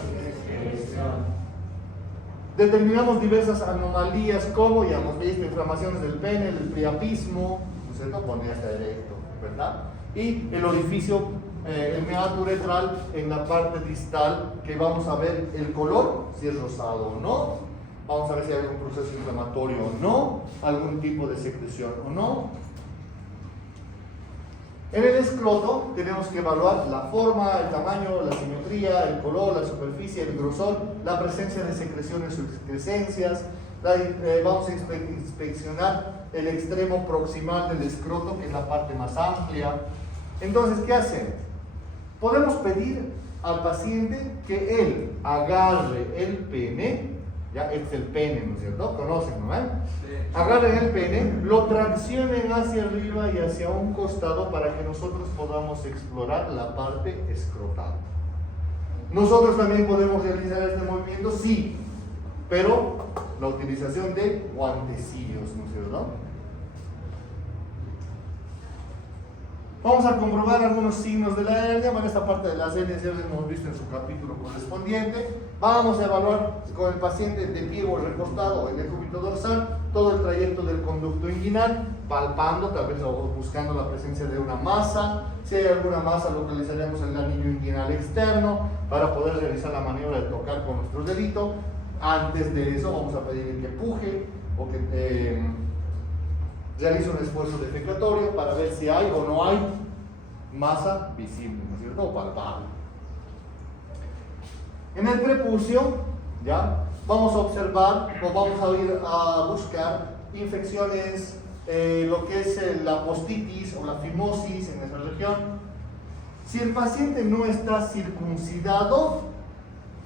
Determinamos diversas anomalías, como ya hemos visto, inflamaciones del pene, el priapismo, ¿no es cierto? Pone hasta erecto, ¿verdad? Y el orificio, el meato uretral en la parte distal, que vamos a ver el color, si es rosado o no, vamos a ver si hay algún proceso inflamatorio o no, algún tipo de secreción o no. En el escroto tenemos que evaluar la forma, el tamaño, la simetría, el color, la superficie, el grosor, la presencia de secreciones o excrescencias. Vamos a inspeccionar el extremo proximal del escroto, que es la parte más amplia. Entonces, ¿qué hacemos? Podemos pedir al paciente que él agarre el pene, ya este es el pene, ¿no es cierto? ¿Conocen, no? Agarren el pene, lo traccionen hacia arriba y hacia un costado para que nosotros podamos explorar la parte escrotal. Nosotros también podemos realizar este movimiento, sí, pero la utilización de guantecillos, ¿no es cierto? Vamos a comprobar algunos signos de la hernia. Bueno, esta parte de las hernias ya lo hemos visto en su capítulo correspondiente. Vamos a evaluar con el paciente de pie o recostado en el cúbito dorsal todo el trayecto del conducto inguinal, palpando, tal vez buscando la presencia de una masa. Si hay alguna masa, localizaremos el anillo inguinal externo para poder realizar la maniobra de tocar con nuestro dedito. Antes de eso, vamos a pedir que puje o que realice un esfuerzo defecatorio para ver si hay o no hay masa visible, ¿no es cierto? O palpable. En el prepucio, ¿ya? Vamos a observar o vamos a ir a buscar infecciones, lo que es la postitis o la fimosis en esa región. Si el paciente no está circuncidado,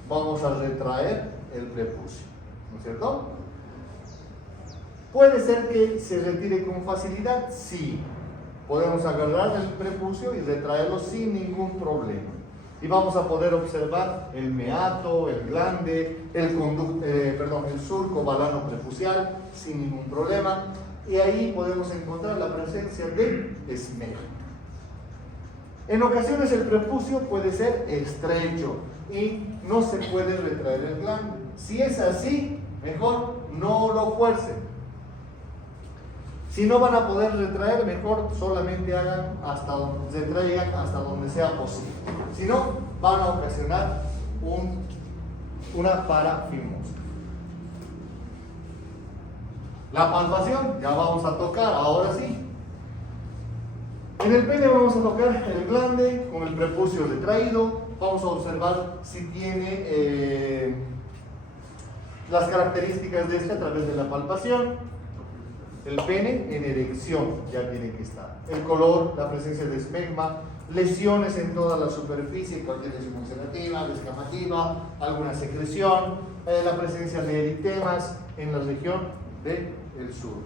vamos a retraer el prepucio, ¿no es cierto? ¿Puede ser que se retire con facilidad? Sí. Podemos agarrar el prepucio y retraerlo sin ningún problema. Y vamos a poder observar el meato, el glande, el surco balano prepucial sin ningún problema. Y ahí podemos encontrar la presencia de esmero. En ocasiones el prepucio puede ser estrecho y no se puede retraer el glande. Si es así, mejor no lo fuercen. Si no van a poder retraer, mejor solamente hagan retraigan hasta donde sea posible. Si no, van a ocasionar una parafimosis. La palpación, ya vamos a tocar, ahora sí. En el pene vamos a tocar el glande con el prepucio retraído. Vamos a observar si tiene las características de este a través de la palpación. El pene en erección ya tiene que estar. El color, la presencia de esmegma, lesiones en toda la superficie, cualquier lesión ulcerativa, descamativa, alguna secreción, la presencia de eritemas en la región del sur.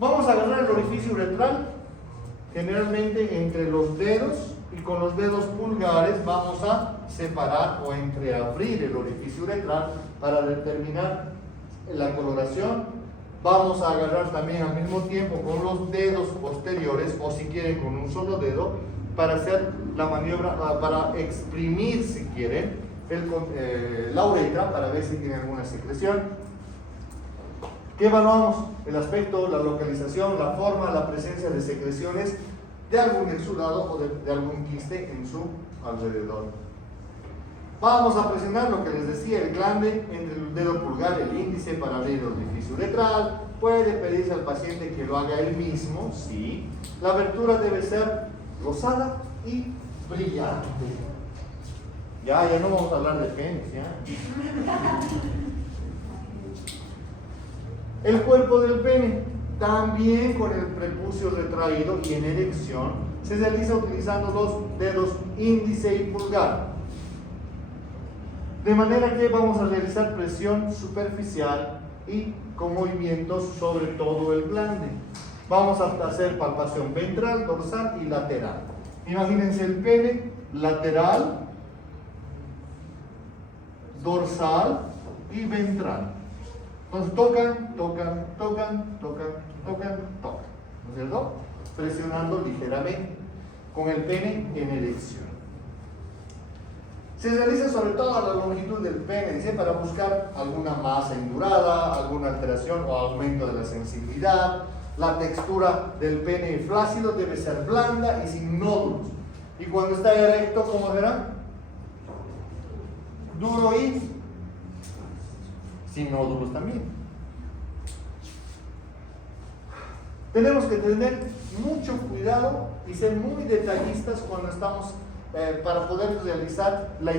Vamos a agarrar el orificio uretral, generalmente entre los dedos, y con los dedos pulgares vamos a separar o entreabrir el orificio uretral para determinar la coloración. Vamos a agarrar también al mismo tiempo con los dedos posteriores, o si quieren con un solo dedo, para hacer la maniobra, para exprimir, si quieren, la uretra para ver si tiene alguna secreción. ¿Qué evaluamos? El aspecto, la localización, la forma, la presencia de secreciones de algún exudado o de algún quiste en su alrededor. Vamos a presionar lo que les decía, el glande entre el dedo pulgar y el índice para abrir el orificio uretral. Puede pedirse al paciente que lo haga él mismo, sí. La abertura debe ser rosada y brillante. Ya no vamos a hablar de penes, ya. El cuerpo del pene, también con el prepucio retraído y en erección, se realiza utilizando los dedos índice y pulgar. De manera que vamos a realizar presión superficial y con movimientos sobre todo el glande. Vamos a hacer palpación ventral, dorsal y lateral. Imagínense el pene lateral, dorsal y ventral. Entonces tocan, ¿no es cierto? Presionando ligeramente con el pene en erección. Se realiza sobre todo a la longitud del pene, ¿sí? Para buscar alguna masa indurada, alguna alteración o aumento de la sensibilidad. La textura del pene flácido debe ser blanda y sin nódulos. Y cuando está erecto, ¿cómo verán? Duro y sin nódulos también. Tenemos que tener mucho cuidado y ser muy detallistas cuando estamos para poder realizar la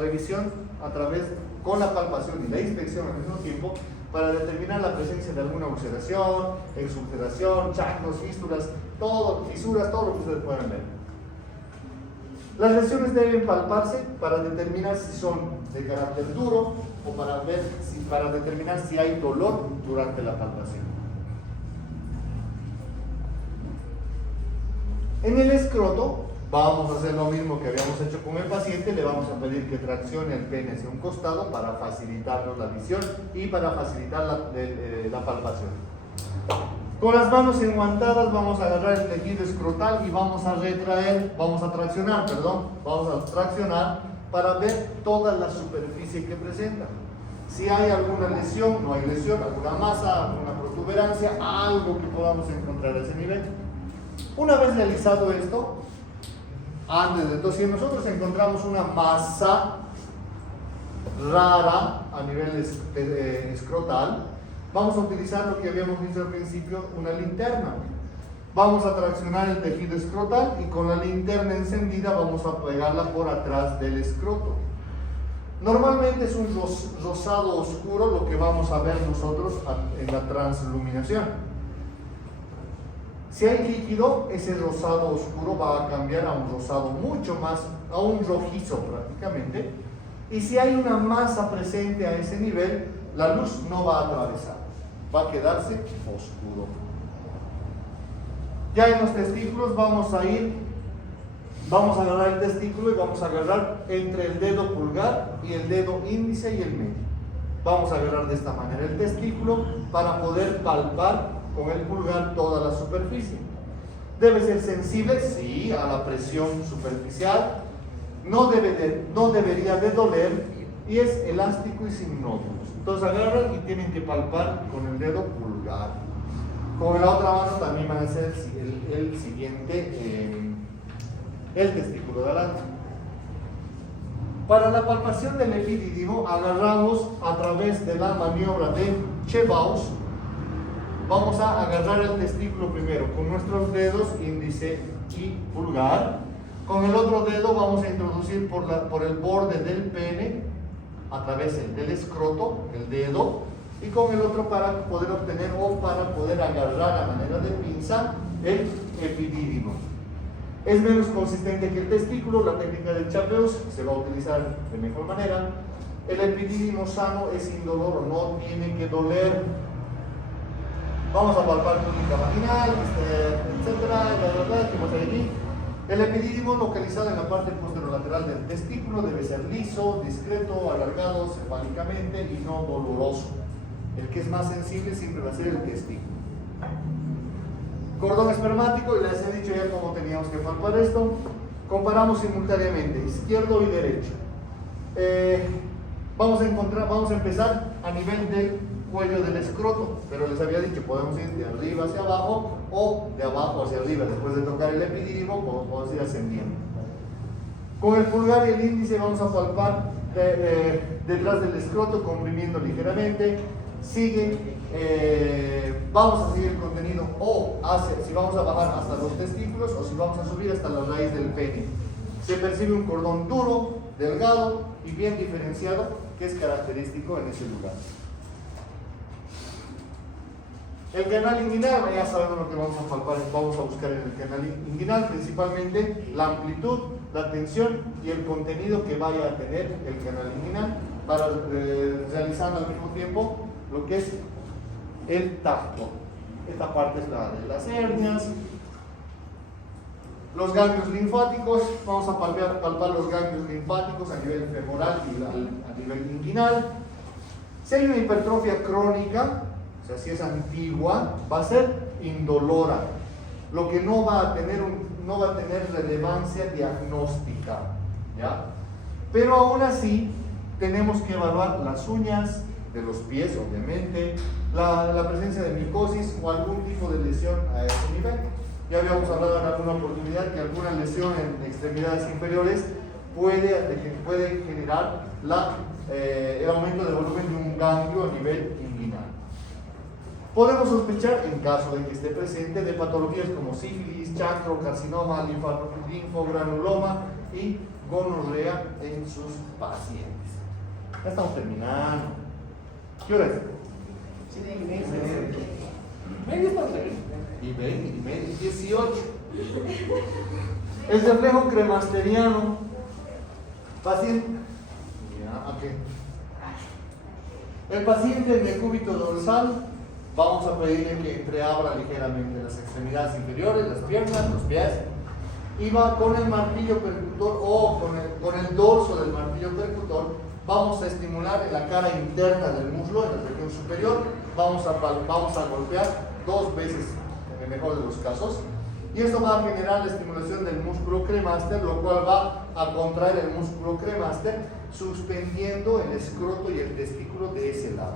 revisión a través con la palpación y la inspección al mismo tiempo para determinar la presencia de alguna ulceración, exulceración, chacos, físuras, todo lo que ustedes puedan ver. Las lesiones deben palparse para determinar si son de carácter duro o para determinar si hay dolor durante la palpación. En el escroto vamos a hacer lo mismo que habíamos hecho con el paciente. Le vamos a pedir que traccione el pene hacia un costado para facilitarnos la visión y para facilitar la palpación. Con las manos enguantadas vamos a agarrar el tejido escrotal y vamos a traccionar para ver toda la superficie que presenta. Si hay alguna lesión, no hay lesión, alguna masa, alguna protuberancia, algo que podamos encontrar a ese nivel. Una vez realizado esto, si nosotros encontramos una masa rara a nivel escrotal, vamos a utilizar lo que habíamos visto al principio, una linterna. Vamos a traccionar el tejido escrotal y con la linterna encendida vamos a pegarla por atrás del escroto. Normalmente es un rosado oscuro lo que vamos a ver nosotros en la transluminación. Si hay líquido, ese rosado oscuro va a cambiar a un rosado mucho más, a un rojizo prácticamente, Y si hay una masa presente a ese nivel, la luz no va a atravesar, va a quedarse oscuro. Ya en los testículos vamos a agarrar el testículo y vamos a agarrar entre el dedo pulgar y el dedo índice y el medio. Vamos a agarrar de esta manera el testículo para poder palpar con el pulgar toda la superficie. Debe ser sensible, sí, a la presión superficial. No debería de doler y es elástico y sin nódulos. Entonces agarran y tienen que palpar con el dedo pulgar. Con la otra mano también van a hacer el siguiente, el testículo de adelante. Para la palpación del epidídimo agarramos a través de la maniobra de Chevaux. Vamos a agarrar el testículo primero con nuestros dedos índice y pulgar. Con el otro dedo vamos a introducir por el borde del pene a través del escroto, el dedo, y con el otro para poder obtener o para poder agarrar a manera de pinza el epidídimo. Es menos consistente que el testículo, la técnica del Chapéus se va a utilizar de mejor manera. El epidídimo sano es indoloro, no tiene que doler. Vamos a palpar túnica vaginal, etcétera, ¿qué más hay aquí? El epidídimo localizado en la parte posterolateral del testículo debe ser liso, discreto, alargado cefálicamente y no doloroso. El que es más sensible siempre va a ser el testículo. Cordón espermático, y les he dicho ya cómo teníamos que palpar esto. Comparamos simultáneamente, izquierdo y derecho. Vamos a empezar a nivel del cuello del escroto, pero les había dicho, podemos ir de arriba hacia abajo o de abajo hacia arriba. Después de tocar el epidídimo, podemos ir ascendiendo. Con el pulgar y el índice vamos a palpar detrás del escroto, comprimiendo ligeramente. Vamos a seguir el contenido si vamos a bajar hasta los testículos o si vamos a subir hasta la raíz del pene. Se percibe un cordón duro, delgado y bien diferenciado, que es característico en ese lugar. El canal inguinal, ya sabemos lo que vamos a palpar, vamos a buscar en el canal inguinal, principalmente la amplitud, la tensión y el contenido que vaya a tener el canal inguinal para realizar al mismo tiempo lo que es el tacto. Esta parte es la de las hernias. Los ganglios linfáticos, vamos a palpar los ganglios linfáticos a nivel femoral y a nivel inguinal. Si hay una hipertrofia crónica, o sea, si es antigua, va a ser indolora, lo que no va a tener relevancia diagnóstica, ¿ya? Pero aún así tenemos que evaluar las uñas de los pies, obviamente, la presencia de micosis o algún tipo de lesión a ese nivel. Ya habíamos hablado en alguna oportunidad que alguna lesión en extremidades inferiores puede generar el aumento de volumen de un ganglio a nivel inguinal. Podemos sospechar, en caso de que esté presente, de patologías como sífilis, chancro, carcinoma, linfogranuloma y gonorrea en sus pacientes. Ya estamos terminando. ¿Qué hora es? Y 18. El reflejo cremasteriano. Paciente. Ya, ok. El paciente en decúbito dorsal, vamos a pedirle que entreabra ligeramente las extremidades inferiores, las piernas, los pies, y va con el martillo percutor o con el dorso del martillo percutor. Vamos a estimular en la cara interna del muslo, en la región superior. Vamos a golpear 2 veces, en el mejor de los casos. Y esto va a generar la estimulación del músculo cremaster, lo cual va a contraer el músculo cremaster, suspendiendo el escroto y el testículo de ese lado.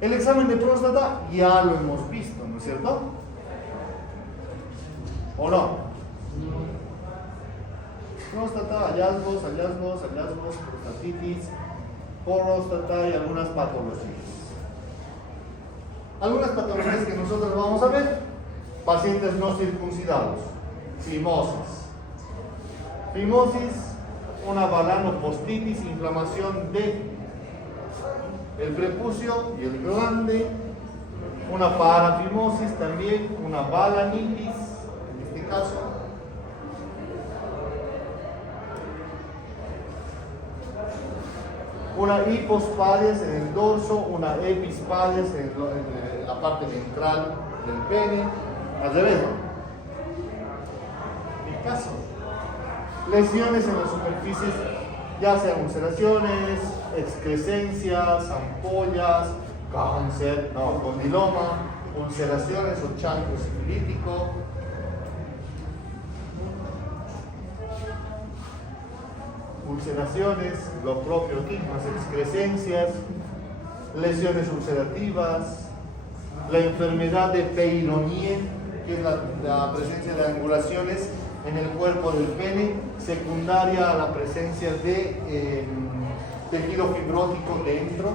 El examen de próstata ya lo hemos visto, ¿no es cierto? ¿O no? Próstata, hallazgos, prostatitis, próstata y algunas patologías. Algunas patologías que nosotros vamos a ver: pacientes no circuncidados, fimosis, una balanopostitis, inflamación de el prepucio y el glande, una parafimosis también, una balanitis, en este caso. una hipospadias en el dorso, una epispadias en la parte ventral del pene, al revés, ¿no? El caso, lesiones en las superficies, ya sean ulceraciones, excrescencias, ampollas, cáncer, no, condiloma, ulceraciones o chancro sifilítico, ulceraciones, lo propio aquí, más excrescencias, lesiones ulcerativas, la enfermedad de Peyronie, que es la presencia de angulaciones en el cuerpo del pene, secundaria a la presencia de tejido fibrótico dentro.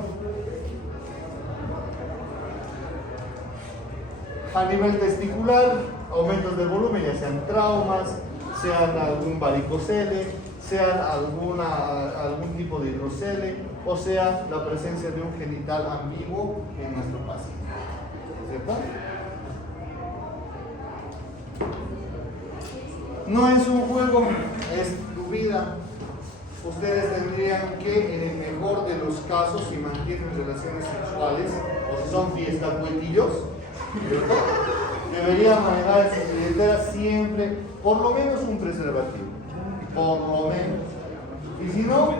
A nivel testicular, aumentos del volumen, ya sean traumas, sean algún varicocele, sean algún tipo de hidrocele, o sea la presencia de un genital ambiguo en nuestro paciente. ¿Cierto? No es un juego, es tu vida. Ustedes tendrían que, en el mejor de los casos, si mantienen relaciones sexuales o si son fiestacuetillos, ¿cierto?, deberían manejar en su billetera siempre por lo menos un preservativo. Por lo menos. Y si no,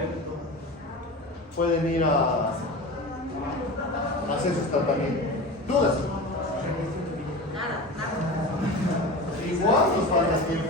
pueden ir a hacer sus tratamientos. ¿Dudas? Nada. Igual nos falta tiempo.